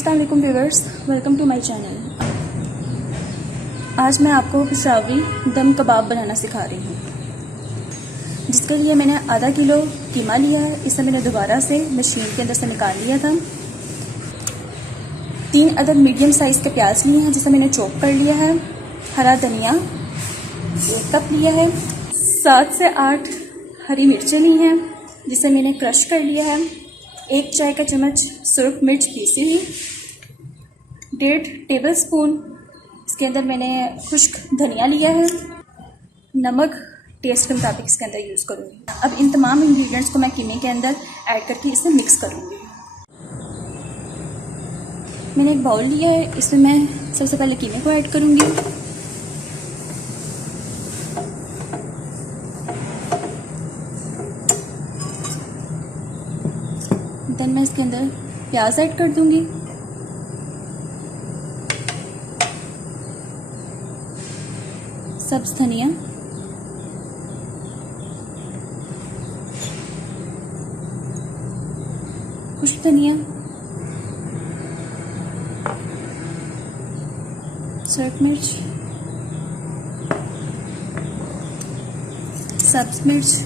अस्सलाम वालेकुम viewers, welcome to my channel. आज मैं आपको पशावरी दम कबाब बनाना सिखा रही हूँ, जिसके लिए मैंने आधा किलो कीमा लिया है। इसे मैंने दोबारा से मशीन के अंदर से निकाल लिया था। 3 अदद मीडियम साइज़ के प्याज लिए हैं, जिसे मैंने चॉप कर लिया है। हरा धनिया 1 कप लिया है। 7 से 8 हरी मिर्चें ली हैं, जिसे मैंने क्रश कर लिया है। 1 चाय का चम्मच सुरख मिर्च पीसी हुई। 1.5 टेबल स्पून इसके अंदर मैंने खुश्क धनिया लिया है। नमक टेस्ट के मुताबिक इसके अंदर यूज़ करूँगी। अब इन तमाम इंग्रेडिएंट्स को मैं कीमे के अंदर ऐड करके इसे मिक्स करूँगी। मैंने एक बाउल लिया है, इसमें मैं सबसे पहले कीमे को ऐड करूँगी। देन मैं इसके अंदर प्याज ऐड कर दूँगी। सब्ज़ धनिया, खुश्क धनिया, सुरख मिर्च, सब्ज़ मिर्च,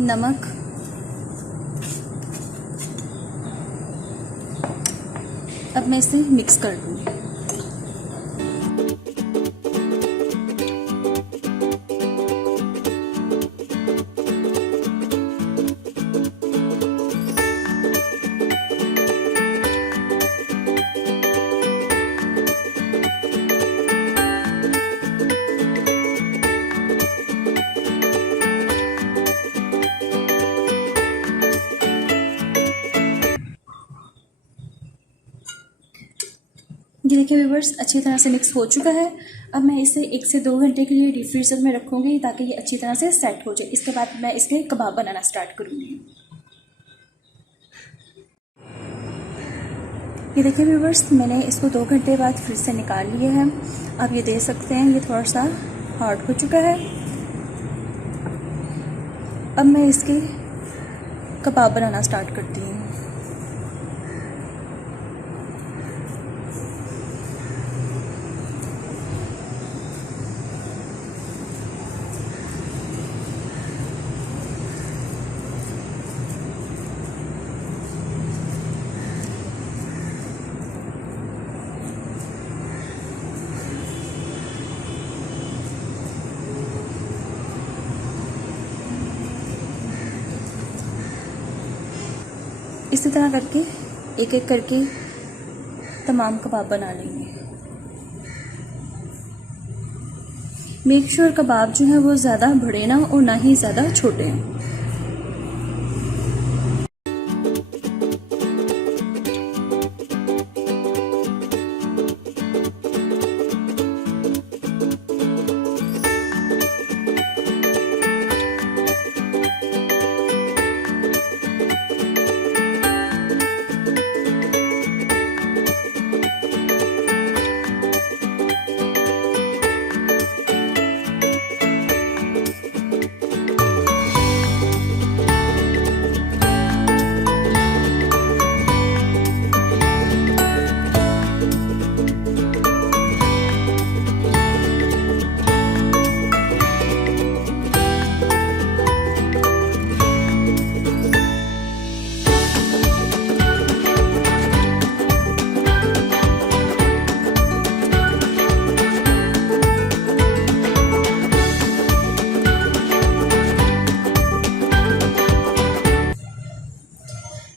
नमक, अब मैं इसे मिक्स कर दूँगी। ये देखिए व्यूअर्स, अच्छी तरह से मिक्स हो चुका है। अब मैं इसे 1 से 2 घंटे के लिए डीप फ्रीज़र में रखूँगी, ताकि ये अच्छी तरह से सेट हो जाए। इसके बाद मैं इसके कबाब बनाना स्टार्ट करूँगी। ये देखिए व्यूअर्स, मैंने इसको 2 घंटे बाद फ्रिज से निकाल लिया है। अब ये देख सकते हैं, ये थोड़ा सा हार्ड हो चुका है। अब मैं इसके कबाब बनाना स्टार्ट करती हूँ। इसी तरह करके एक एक करके तमाम कबाब बना लेंगे। मेक श्योर कबाब जो है वो ज़्यादा बड़े ना और ना ही ज़्यादा छोटे हैं।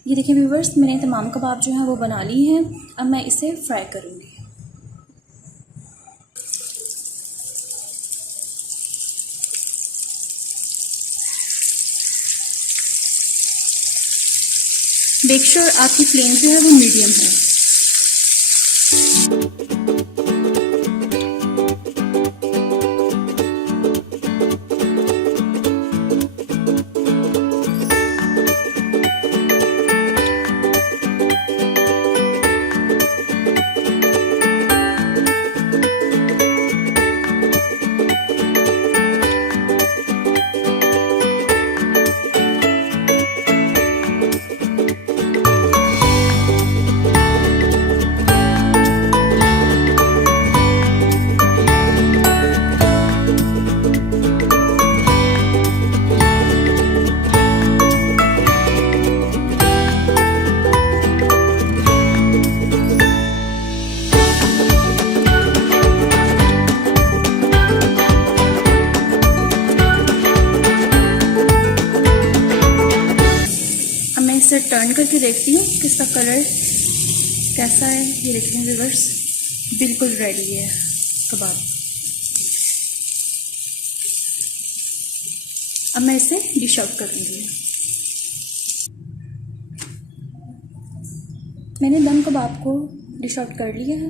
ये देखिए व्यूवर्स, मैंने तमाम कबाब जो हैं वो बना ली हैं। अब मैं इसे फ्राई करूँगी। मेक श्योर आपकी फ्लेम जो है वो मीडियम है। इसे टर्न करके देखती हूँ कि इसका कलर कैसा है। ये देखते हैं व्यूअर्स, बिल्कुल रेडी है कबाब। अब मैं इसे डिश आउट कर लूँगी। मैंने दम कबाब को डिश आउट कर लिया है।